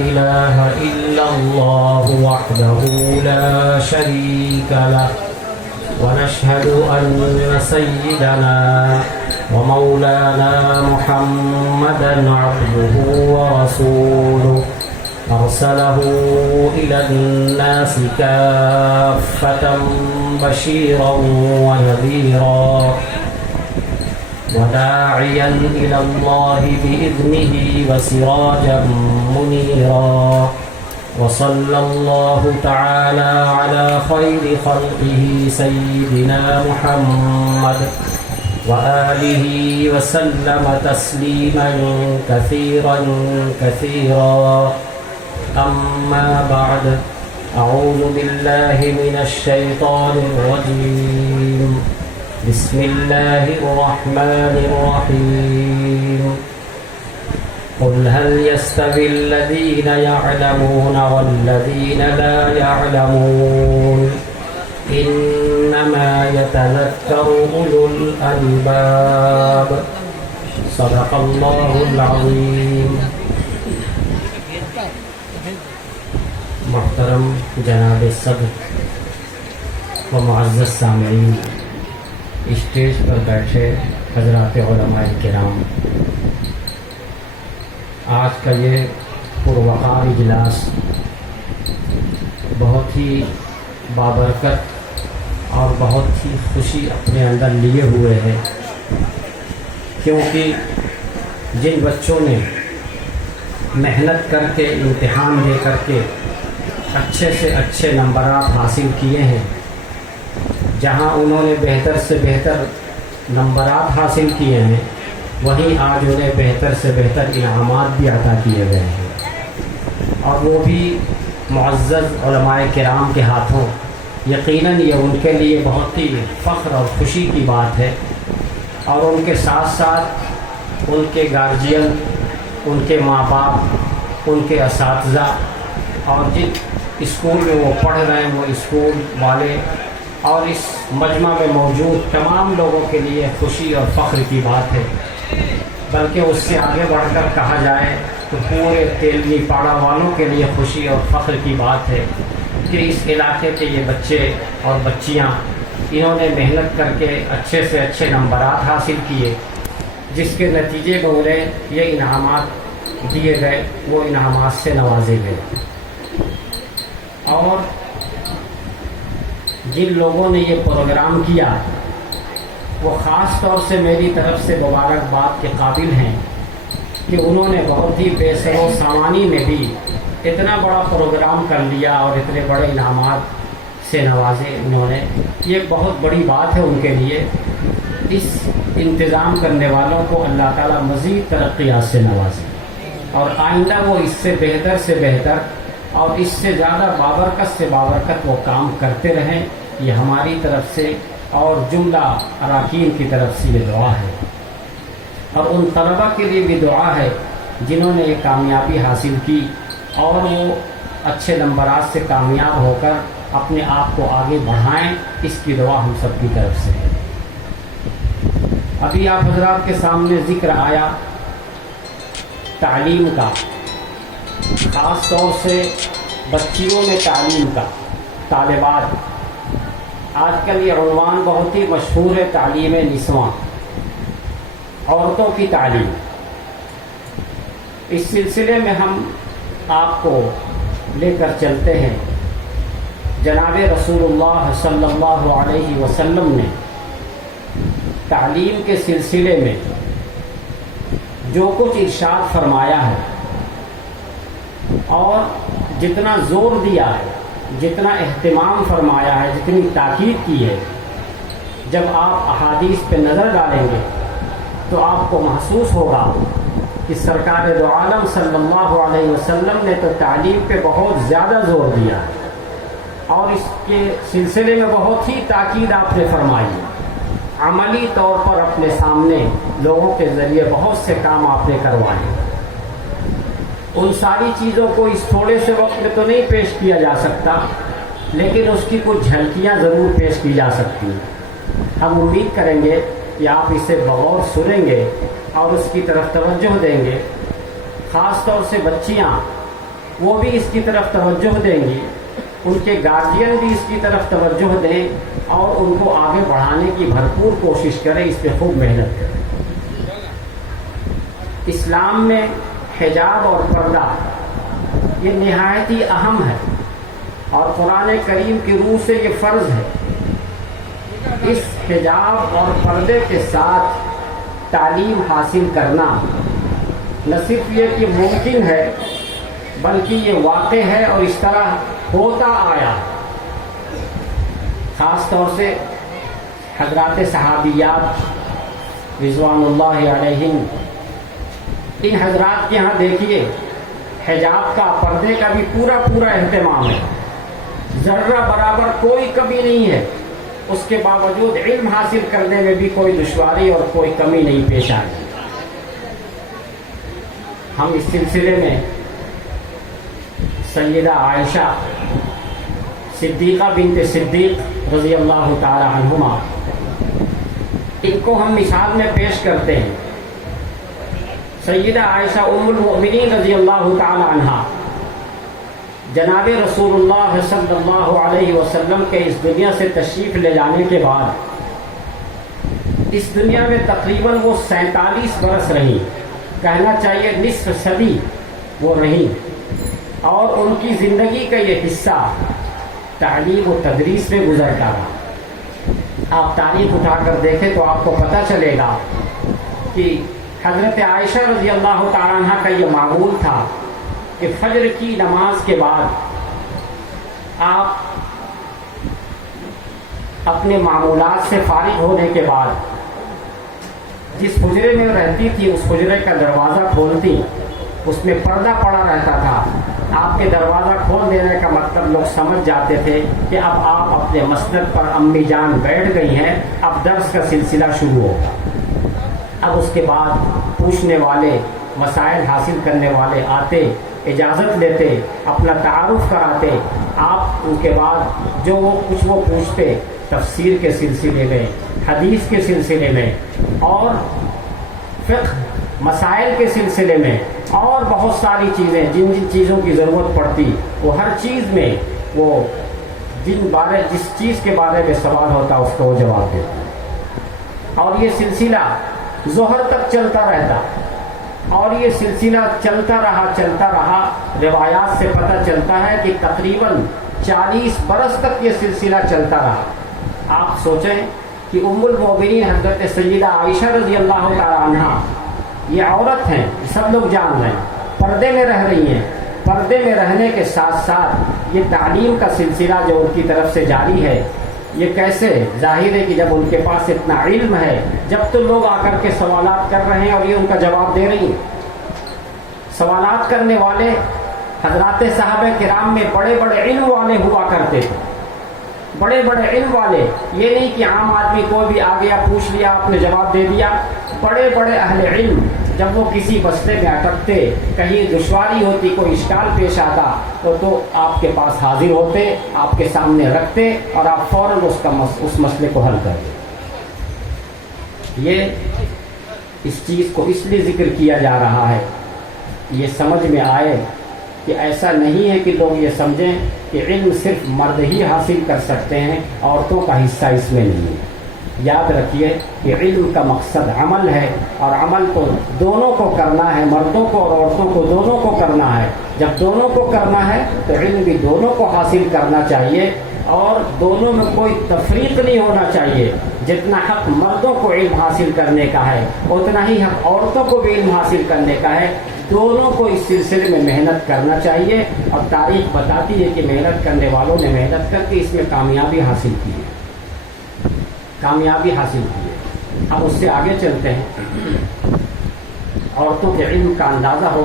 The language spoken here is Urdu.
إله إلا الله وحده لا شريك له ونشهد أن سيدنا ومولانا محمدا عبده ورسوله أرسله إلى الناس كافة بشيرا ونذيرا وداعيا إلى الله بإذنه وسراجا منيرا وصلى الله تعالى على خير خلقه سيدنا محمد وآله وسلم تسليما كثيرا كثيرا أما بعد أعوذ بالله من الشيطان الرجيم بسم الله الرحمن الرحيم قل هل يستوي الذين يعلمون والذين لا يعلمون إنما يتذكر أولو الألباب صدق الله العظيم. محترم جناب صدر و معزز سامعین، اسٹیج پر بیٹھے حضرات علماء کرام، آج کا یہ پروقار اجلاس بہت ہی بابرکت اور بہت ہی خوشی اپنے اندر لیے ہوئے ہے، کیونکہ جن بچوں نے محنت کر کے امتحان دے کر کے اچھے سے اچھے نمبرات حاصل کیے ہیں، جہاں انہوں نے بہتر سے بہتر نمبرات حاصل کیے ہیں، وہیں آج انہیں بہتر سے بہتر انعامات بھی عطا کیے گئے ہیں، اور وہ بھی معزز علماء کرام کے ہاتھوں. یقیناً یہ ان کے لیے بہت ہی فخر اور خوشی کی بات ہے، اور ان کے ساتھ ساتھ ان کے گارجین، ان کے ماں باپ، ان کے اساتذہ اور جن اسکول میں وہ پڑھ رہے ہیں وہ اسکول والے اور اس مجمع میں موجود تمام لوگوں کے لیے خوشی اور فخر کی بات ہے. بلکہ اس سے آگے بڑھ کر کہا جائے تو پورے تیلنی پاڑا والوں کے لیے خوشی اور فخر کی بات ہے کہ اس علاقے کے یہ بچے اور بچیاں، انہوں نے محنت کر کے اچھے سے اچھے نمبرات حاصل کیے، جس کے نتیجے میں انہیں یہ انعامات دیے گئے، وہ انعامات سے نوازے گئے. اور جن لوگوں نے یہ پروگرام کیا وہ خاص طور سے میری طرف سے مبارکباد کے قابل ہیں کہ انہوں نے بہت ہی بے سر و سامانی میں بھی اتنا بڑا پروگرام کر لیا اور اتنے بڑے انعامات سے نوازے انہوں نے. یہ بہت بڑی بات ہے ان کے لیے. اس انتظام کرنے والوں کو اللہ تعالیٰ مزید ترقیات سے نوازے اور آئندہ وہ اس سے بہتر اور اس سے زیادہ بابرکت سے بابرکت وہ کام کرتے رہیں. یہ ہماری طرف سے اور جملہ اراکین کی طرف سے یہ دعا ہے، اور ان طلبہ کے لیے بھی دعا ہے جنہوں نے یہ کامیابی حاصل کی اور وہ اچھے نمبرات سے کامیاب ہو کر اپنے آپ کو آگے بڑھائیں. اس کی دعا ہم سب کی طرف سے ہے. ابھی آپ حضرات کے سامنے ذکر آیا تعلیم کا، خاص طور سے بچیوں میں تعلیم کا، طالبات. آج کل یہ عنوان بہت ہی مشہور ہے، تعلیم نسواں، عورتوں کی تعلیم. اس سلسلے میں ہم آپ کو لے کر چلتے ہیں. جناب رسول اللہ صلی اللہ علیہ وسلم نے تعلیم کے سلسلے میں جو کچھ ارشاد فرمایا ہے اور جتنا زور دیا ہے، جتنا اہتمام فرمایا ہے، جتنی تاکید کی ہے، جب آپ احادیث پہ نظر ڈالیں گے تو آپ کو محسوس ہوگا کہ سرکار دو عالم صلی اللہ علیہ وسلم نے تو تعلیم پہ بہت زیادہ زور دیا ہے اور اس کے سلسلے میں بہت ہی تاکید آپ نے فرمائی ہے. عملی طور پر اپنے سامنے لوگوں کے ذریعے بہت سے کام آپ نے کروائے. ان ساری چیزوں کو اس تھوڑے سے وقت میں تو نہیں پیش کیا جا سکتا، لیکن اس کی کچھ جھلکیاں ضرور پیش کی جا سکتی ہیں. ہم امید کریں گے کہ آپ اسے بغور سنیں گے اور اس کی طرف توجہ دیں گے. خاص طور سے بچیاں وہ بھی اس کی طرف توجہ دیں گی، ان کے گارجین بھی اس کی طرف توجہ دیں اور ان کو آگے بڑھانے کی بھرپور کوشش کریں، اس پہ خوب محنت کریں۔ اسلام میں حجاب اور پردہ یہ نہایت ہی اہم ہے اور قرآن کریم کی روح سے یہ فرض ہے۔ اس حجاب اور پردے کے ساتھ تعلیم حاصل کرنا نہ صرف یہ کہ ممکن ہے بلکہ یہ واقع ہے اور اس طرح ہوتا آیا۔ خاص طور سے حضرات صحابیات رضوان اللہ علیہم، ان حضرات کے ہاں دیکھیے حجاب کا، پردے کا بھی پورا اہتمام ہے، ذرہ برابر کوئی کمی نہیں ہے۔ اس کے باوجود علم حاصل کرنے میں بھی کوئی دشواری اور کوئی کمی نہیں پیش آئی۔ ہم اس سلسلے میں سیدہ عائشہ صدیقہ بنت صدیق رضی اللہ تعالی عنہما، ان کو ہم مثال میں پیش کرتے ہیں۔ سیدہ عائشہ ام المؤمنین رضی اللہ تعالی عنہا جناب رسول اللہ صلی اللہ علیہ وسلم کے اس دنیا سے تشریف لے جانے کے بعد اس دنیا میں تقریباً وہ 47 برس رہیں، کہنا چاہیے نصف صدی وہ رہیں، اور ان کی زندگی کا یہ حصہ تعلیم و تدریس میں گزرتا رہا۔ آپ تاریخ اٹھا کر دیکھیں تو آپ کو پتہ چلے گا کہ حضرت عائشہ رضی اللہ تعالیٰ عنہ کا یہ معمول تھا کہ فجر کی نماز کے بعد آپ اپنے معمولات سے فارغ ہونے کے بعد جس حجرے میں رہتی تھی اس حجرے کا دروازہ کھولتی، اس میں پردہ پڑا رہتا تھا۔ آپ کے دروازہ کھول دینے کا مطلب لوگ سمجھ جاتے تھے کہ اب آپ اپنے مسند پر امی جان بیٹھ گئی ہیں، اب درس کا سلسلہ شروع ہوگا۔ اب اس کے بعد پوچھنے والے، مسائل حاصل کرنے والے آتے، اجازت لیتے، اپنا تعارف کراتے، آپ ان کے بعد جو کچھ وہ پوچھتے تفسیر کے سلسلے میں، حدیث کے سلسلے میں اور فقہ مسائل کے سلسلے میں اور بہت ساری چیزیں، جن جن چیزوں کی ضرورت پڑتی وہ ہر چیز میں وہ جس چیز کے بارے میں سوال ہوتا اس کو وہ جواب دیتا، اور یہ سلسلہ ظہر تک چلتا رہتا، اور یہ سلسلہ چلتا رہا۔ روایات سے پتہ چلتا ہے کہ تقریباً 40 برس تک یہ سلسلہ چلتا رہا۔ آپ سوچیں کہ ام المؤمنین حضرت سیدہ عائشہ رضی اللہ تعالی عنہ یہ عورت ہیں، سب لوگ جان رہے ہیں، پردے میں رہ رہی ہیں، پردے میں رہنے کے ساتھ ساتھ یہ تعلیم کا سلسلہ جو ان کی طرف سے جاری ہے، یہ کیسے؟ ظاہر ہے کہ جب ان کے پاس اتنا علم ہے، جب تو لوگ آ کر کے سوالات کر رہے ہیں اور یہ ان کا جواب دے رہی ہیں۔ سوالات کرنے والے حضرات صحابہ کرام میں بڑے بڑے علم والے ہوا کرتے تھے، بڑے بڑے علم والے، یہ نہیں کہ عام آدمی کوئی بھی آ گیا پوچھ لیا آپ نے جواب دے دیا۔ بڑے بڑے اہل علم جب وہ کسی مسئلے میں اٹکتے، کہیں دشواری ہوتی، کوئی اشکال پیش آتا تو آپ کے پاس حاضر ہوتے، آپ کے سامنے رکھتے اور آپ فوراً اس مسئلے کو حل کرتے۔ یہ اس چیز کو اس لیے ذکر کیا جا رہا ہے، یہ سمجھ میں آئے کہ ایسا نہیں ہے کہ لوگ یہ سمجھیں کہ علم صرف مرد ہی حاصل کر سکتے ہیں، عورتوں کا حصہ اس میں نہیں ہے۔ یاد رکھیے کہ علم کا مقصد عمل ہے، اور عمل تو دونوں کو کرنا ہے، مردوں کو اور عورتوں کو دونوں کو کرنا ہے۔ جب دونوں کو کرنا ہے تو علم بھی دونوں کو حاصل کرنا چاہیے، اور دونوں میں کوئی تفریق نہیں ہونا چاہیے۔ جتنا حق مردوں کو علم حاصل کرنے کا ہے اتنا ہی حق عورتوں کو بھی علم حاصل کرنے کا ہے۔ دونوں کو اس سلسلے میں محنت کرنا چاہیے، اور تاریخ بتاتی ہے کہ محنت کرنے والوں نے محنت کر کے اس میں کامیابی حاصل کی ہے، کامیابی حاصل کی ہے۔ اب اس سے آگے چلتے ہیں، عورتوں کے علم کا اندازہ ہو